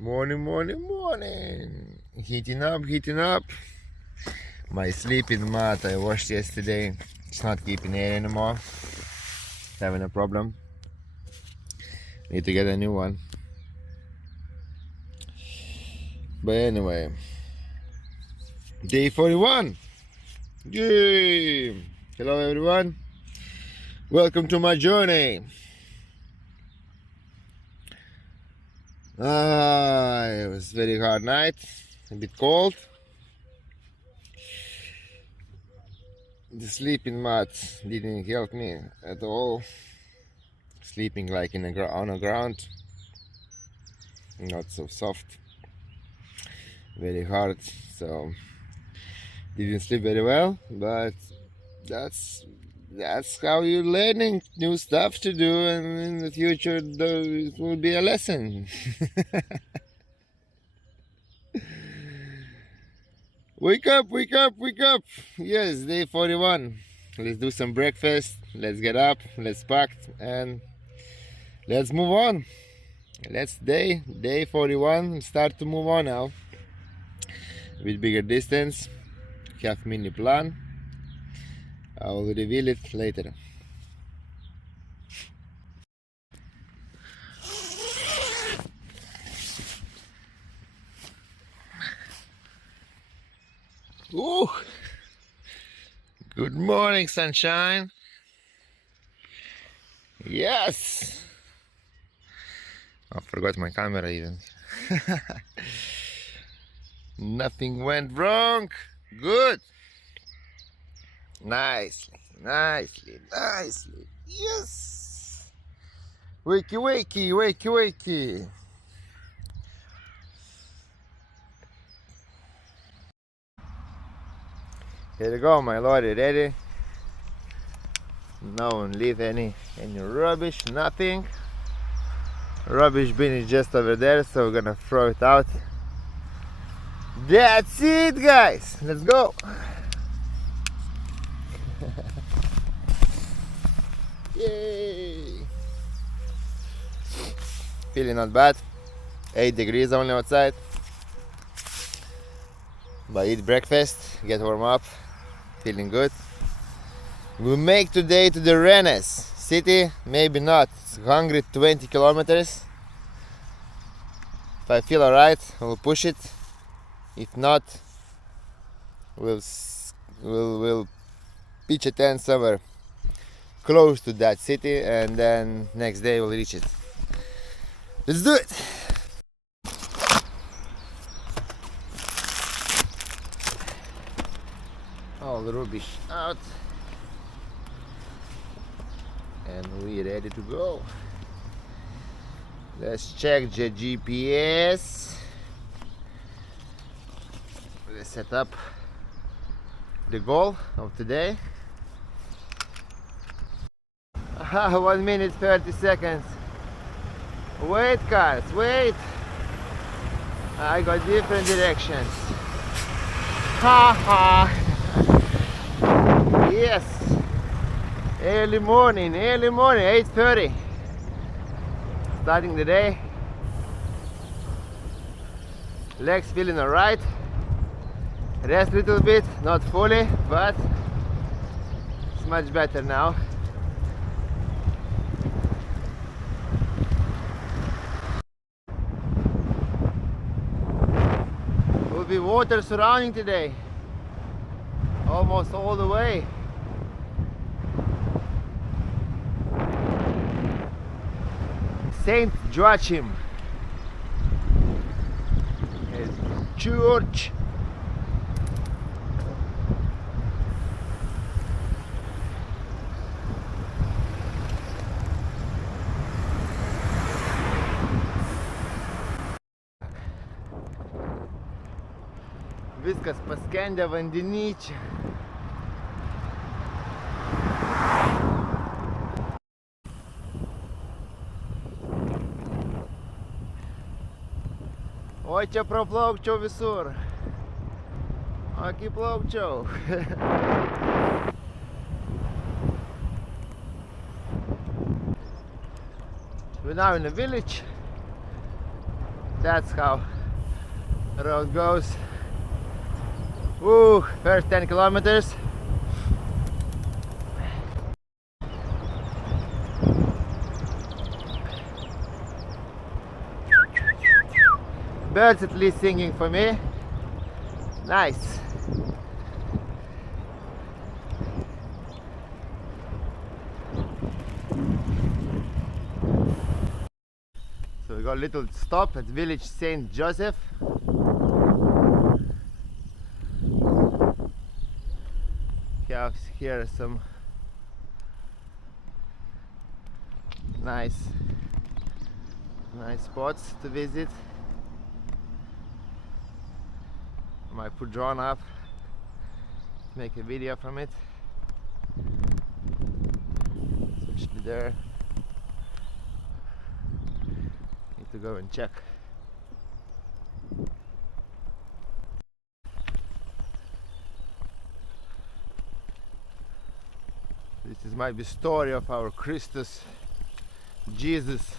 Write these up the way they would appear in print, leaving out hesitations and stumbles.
Morning, morning, morning. Heating up, heating up. My sleeping mat I washed yesterday. It's not keeping air anymore. Having a problem. Need to get a new one. But anyway, day 41. Yay! Hello everyone. Welcome to my journey. It was a very hard night. A bit cold. The sleeping mat didn't help me at all. Sleeping like on the ground, not so soft, very hard, so didn't sleep very well. But that's how you're learning new stuff to do, and in the future it will be a lesson. Wake up, wake up, wake up. Yes, day 41. Let's do some breakfast, let's get up, let's pack, and let's move on. Let's day 41, start to move on now with bigger distance. Have mini plan. I will reveal it later. Ooh. Good morning, sunshine. Yes. I forgot my camera even. Nothing went wrong. Good. Nicely, nicely, nicely. Yes. Wakey, wakey, wakey, wakey. Here you go, my lorry, ready. No one leave any rubbish, nothing. Rubbish bin is just over there, so we're gonna throw it out. That's it, guys. Let's go. Yay! Feeling not bad. 8 degrees only outside. But eat breakfast, get warm up. Feeling good. We'll make today to the Rennes city. Maybe not. It's 120 kilometers. If I feel alright, we'll push it. If not, we'll pitch a tent somewhere close to that city, and then next day we'll reach it. Let's do it. All the rubbish out, and we're ready to go. Let's check the GPS. Let's set up the goal of today. 1 minute 30 seconds. Wait, cars, wait. I got different directions. Ha ha. Yes. Early morning, 8:30. Starting the day. Legs feeling alright. Rest a little bit, not fully, but it's much better now. Will be water surrounding today, almost all the way. Saint Joachim Church. Viskas paskendę vandenyje čia. Oi, čia praplaukčiau visur. Aki plaukčiau. We're now in a village. That's how the road goes. Woo, first 10 kilometers. Birds at least singing for me. Nice. So we got a little stop at village Saint Joseph. Here are some nice spots to visit. I might put drone up, make a video from it, especially there. Need to go and check. This is might be story of our Christus, Jesus.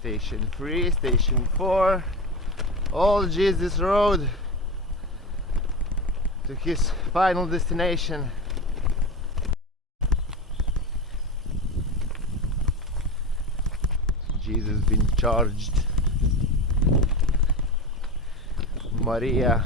Station 3, Station 4, all Jesus Road to his final destination. Jesus been charged. Maria.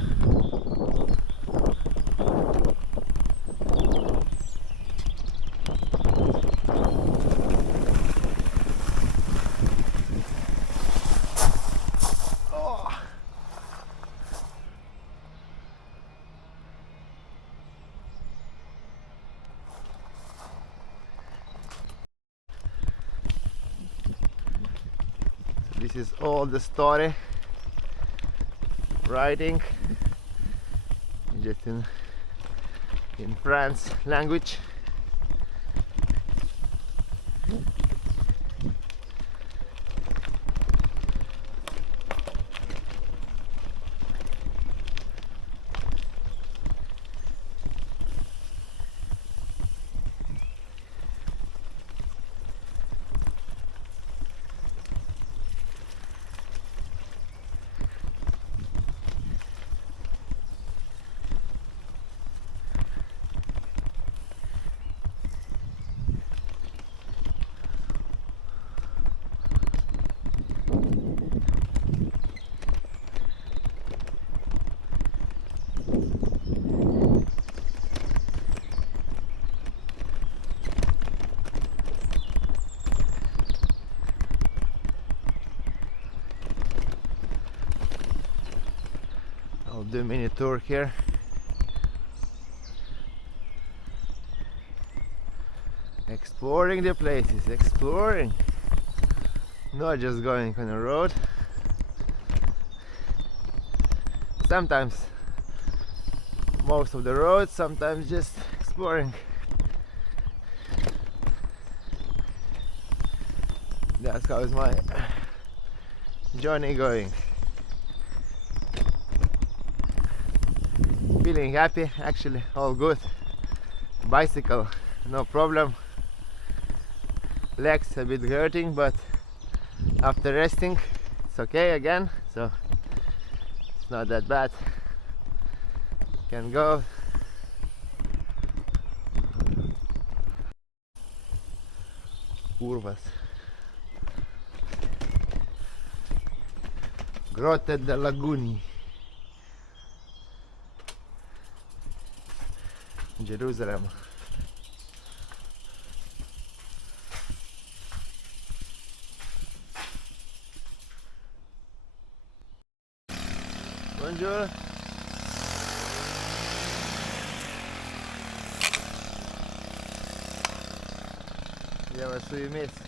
This is all the story writing just in France language. I'll do a mini tour here. Exploring the places, exploring, not just going on a road. Sometimes most of the roads, sometimes just exploring. That's how is my journey going. Feeling happy, actually, all good. Bicycle, no problem. Legs a bit hurting, but after resting it's okay again, so it's not that bad. Can go. Curvas. Grotte de Laguni, Jerusalem. Bonjour. Idziemy w swoje miejsce.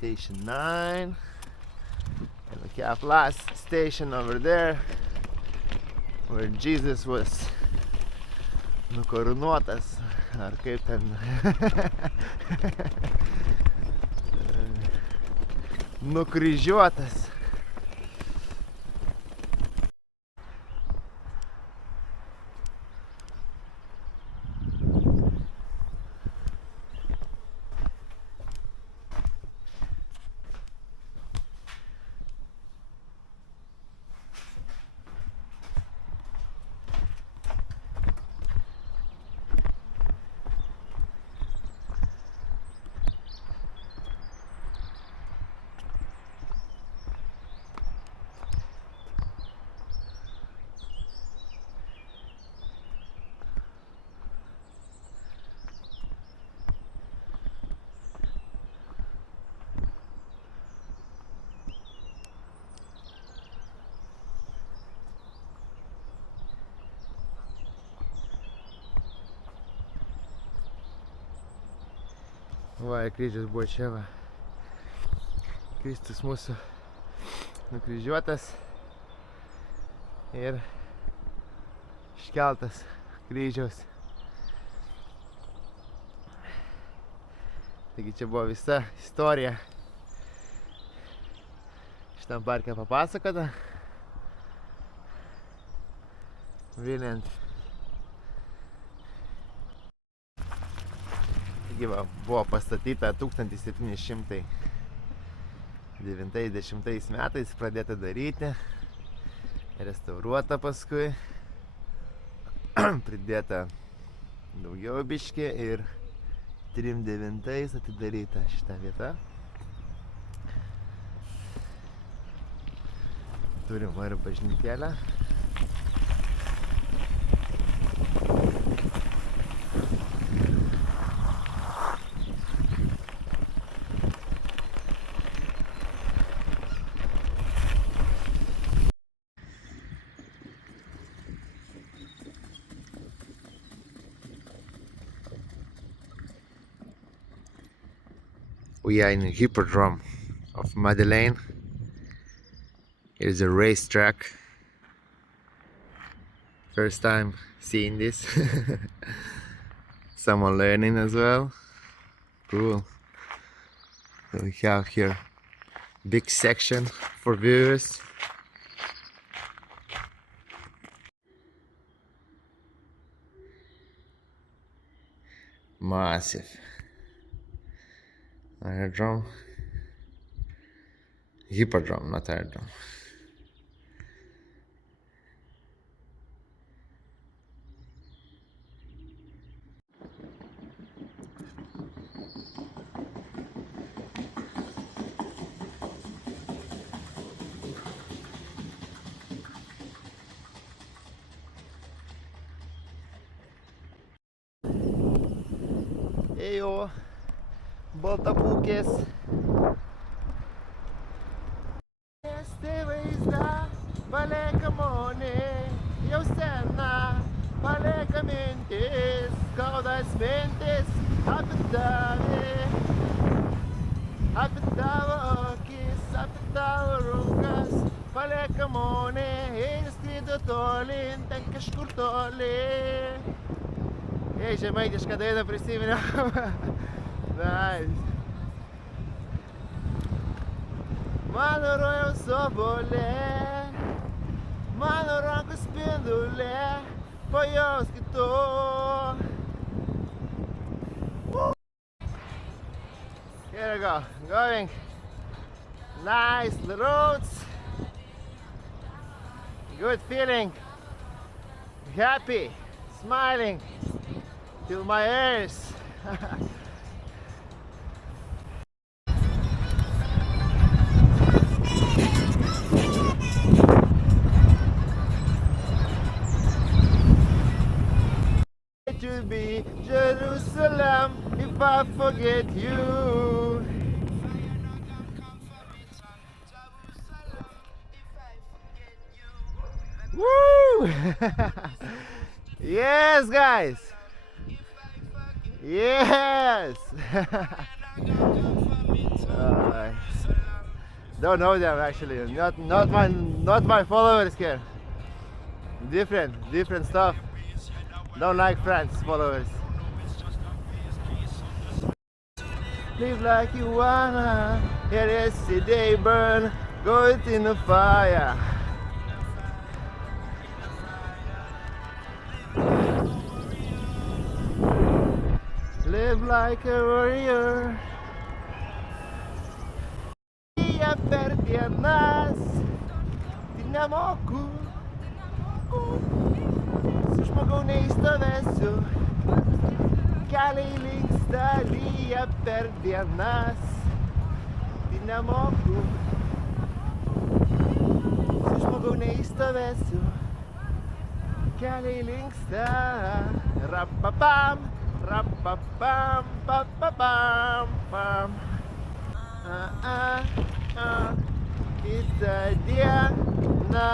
Station 9. And we have last station over there where Jesus was nukarūnuotas, ar kaip ten nukryžiuotas. Va, kryžius buvo čia, va. Kristus mūsų nukryžiuotas ir iškeltas kryžiaus. Taigi čia buvo visa istorija šitam parke papasakota. Brilliant. Buvo pastatyta 1790 metais, pradėta daryti, restauruota paskui, pridėta daugiau biškį ir 39 atidaryta šita vieta. Turim ir bažnytėlę. We are in the Hippodrome of Madeleine. It is a racetrack. First time seeing this. Someone learning as well. Cool. So we have here big section for viewers. Massive. Aerodrome. Hippodrome, not aerodrome. Ejo, baltabūkės. Este vaizdą palieka monė, jau sena palieka mintis, skaudas mintis apie tavo akis, apie tavo rankas, palieka monė ir skrido tolin, ten kažkur toli. Ei, žemaitišką dainą prisiminiau. Nice. Mano rojaus obuolė, mano rankų spindulė, pajauskit to. Here we go, going. Nice roads. Good feeling. Happy, smiling till my ears. To be Jerusalem if I forget you. Woo! Yes, guys. Yes. Don't know them actually. Not my followers here. Different stuff. Don't like friends, followers. Live like you wanna. Here is the day burn. Go it in the fire. Live like a warrior. Jie per dienas, tai nemoku, su žmogau neįstovėsiu, keliai linksta, lyja per dienas, tai nemoku, su žmogau neįstovėsiu, keliai linksta, rapapam, rapapam, papapam, pam. Kitą dieną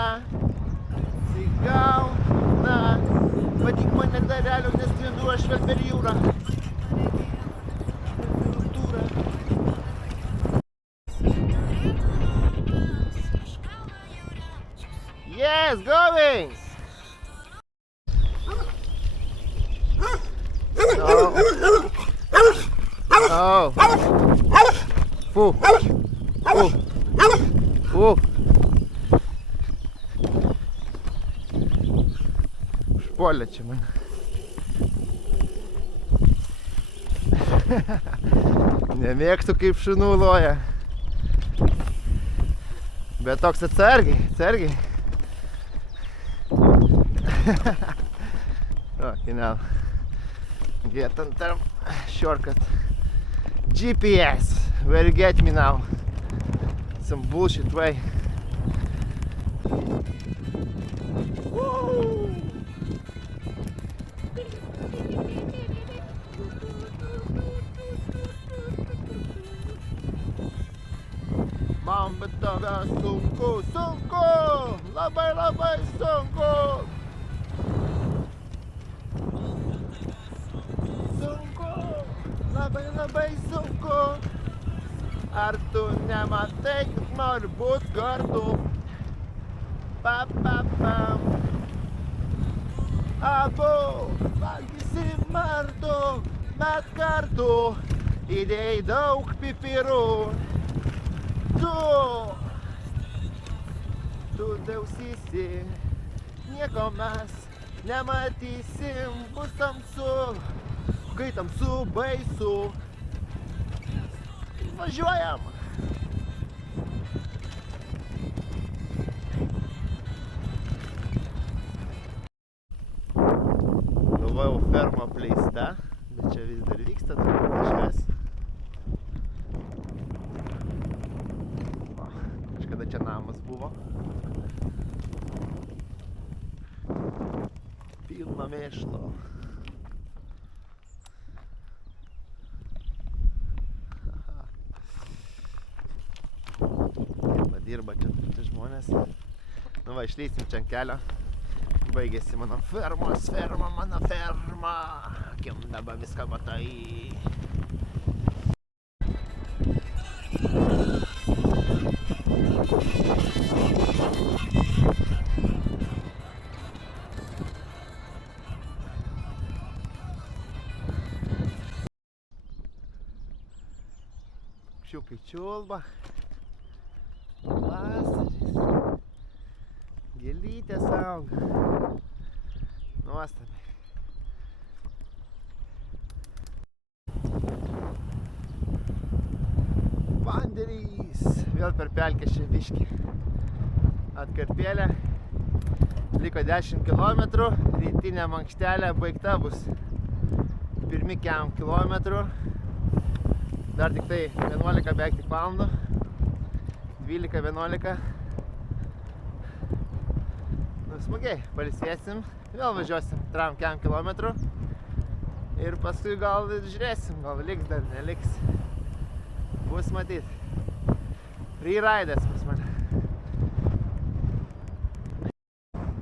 atsigauna. Patik mane darelio, nes skrendu aš vėl per jūrą. Yes, going! Oh. Oh. Užpuolė čia mane. Nemėgstu kaip šunų loja. Bet toks atsargiai. Okay, now get on term shortcut. GPS, where you get me now? Some bullshit way. Woo! Man, bet tave sunku, labai sunku. Labai sunku. Ar tu nematai, kad nori būt kartu? Pa-pa-pam. Abu valgysim martu, bet kartu įdėjai daug pipirų. Tu dausysi, nieko mes nematysim, bus tamsu. Kai tamsu baisu, važiuojam. Galvojau, ferma apleista, bet čia vis dar vyksta kažkas. Kažkada čia namas buvo. Pilna mėšlo. Dirba čia žmonės. Nu va, išleisim čia ant kelio. Baigėsi mano ferma. Kim dabar viską matai. Šiukai čiulba. Vasaris. Gėlytės auga. Nuostabiai. Vanderys. Vėl per pelkę šiandiškį. Atkarpėlė. Liko 10 km. Rytinė mankštelė baigta bus. Pirmi 5 km. Dar tik tai 11 beveik tik valandų. 12-11. Nu, smagiai, pailsėsim, vėl važiuosim 3-4 km. Ir paskui gal žiūrėsim, gal liks dar, neliks. Bus matyt. Freeridas pas mane.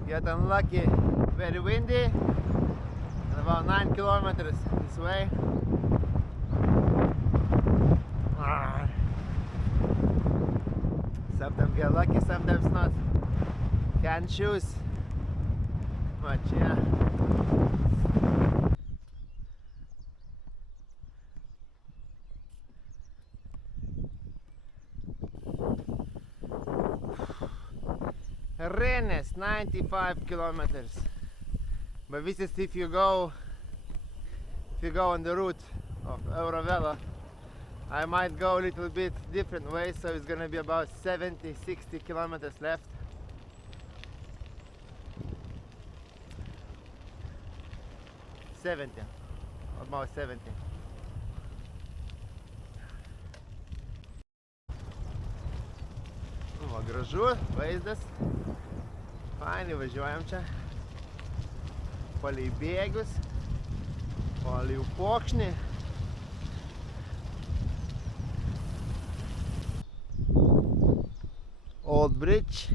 Get unlucky, very windy. And about 9 km this way. sand shoes. Va čia. Rennes, 95 kilometers. But this is if you go on the route of Eurovelo. I might go a little bit different way, so it's gonna be about 70-60 kilometers left. About 70. Va, gražu vaizdas. Fainai važiuojam čia. Palei bėgius, palei upokšnį. Old bridge,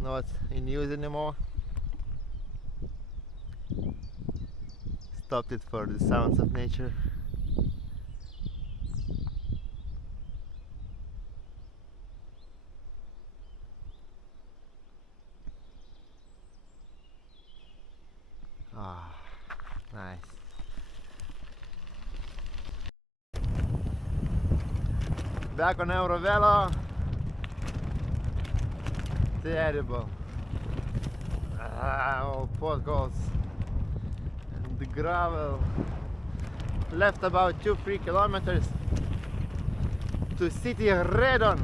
not in use anymore. Stopped it for the sounds of nature. Ah, nice. Back on Eurovelo. Terrible. All potholes and the gravel. Left about 2-3 kilometers to city Redon.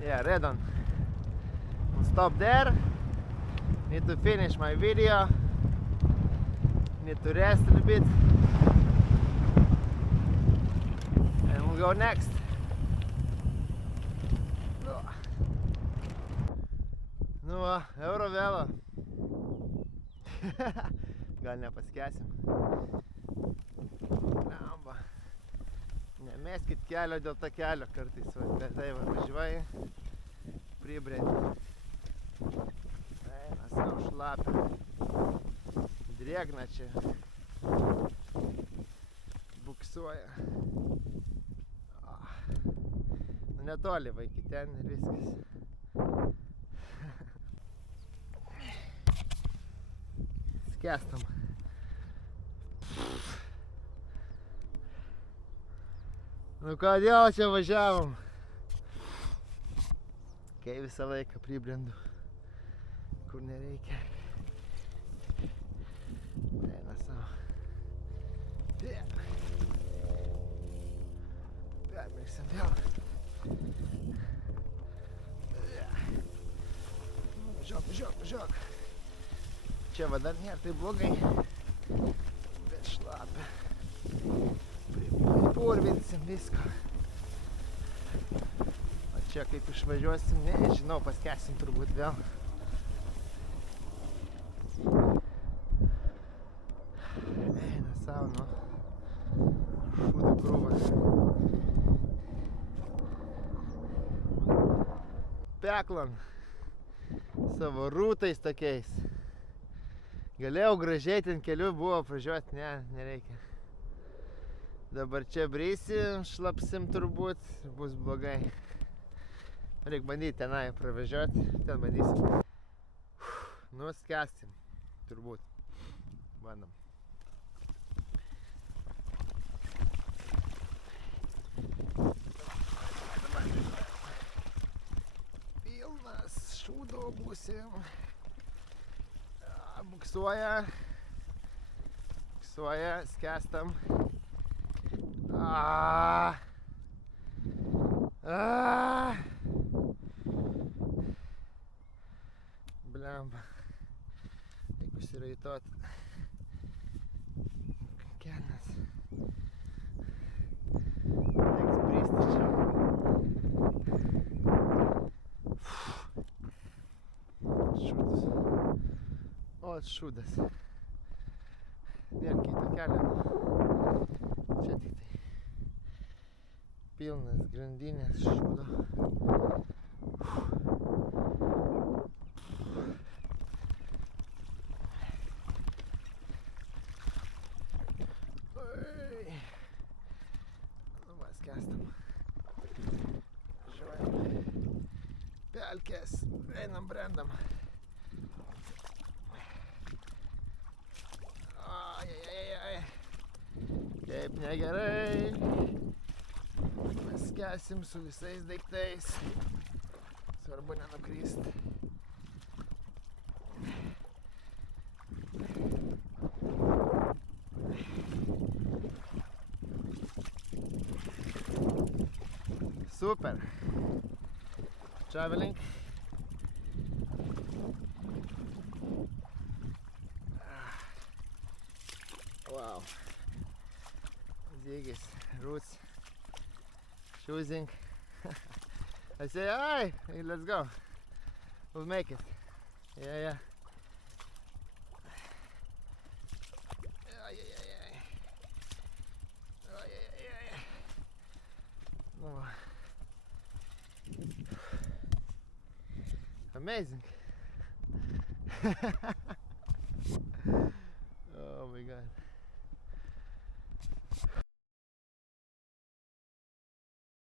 Yeah, Redon. We'll stop there. Need to finish my video. Need to rest a little bit. And we'll go next. Nu va, Eurovelo. Gal nepaskęsim. Blemba. Nemeskit kelio dėl to kelio kartais. Tai va, važiuoji. Pribrendi. Eina savo šlapia. Drėgna čia. Buksuoja. Nu netoli va iki ten ir viskas. Skęstam. Nu kodėl čia važiavom? Kai visą laiką pribrendu, kur nereikia. Eina savo. Permirksim vėl. Važiuok. Čia va dar nėra tai blogai, bet šlapia. Purvinsim viską. O čia kaip išvažiuosim, nežinau, paskęsim turbūt vėl. Eina savo, nu. Šūdų krūvas. Peklon. Savo rūtais tokiais. Galėjau gražiai ten keliu buvo pražiuoti, ne, nereikia. Dabar čia breisim, šlapsim turbūt, bus blogai. Reikia bandyti tenai pravažiuoti, ten bandysim. Nu, skęstim, turbūt. Bandom. Pilnas šūdo būsim. Buksuoja, skęstam. Blemba. Reikia užsiraitot. Kelnes. Teks bristi čia. Šūdas. O, šūdas. Nėra kito kelio. Čia tik tai pilnas grandinės šūdo. Nu, va, skęstam. brendam. Ai. Kaip negerai. Mes kelsim su visais daiktais. Svarbu nenukryst. Super. Traveling. Wow. Ziggy's roots. Choosing. I say, hi, let's go. We'll make it. Yeah. Oh. Amazing.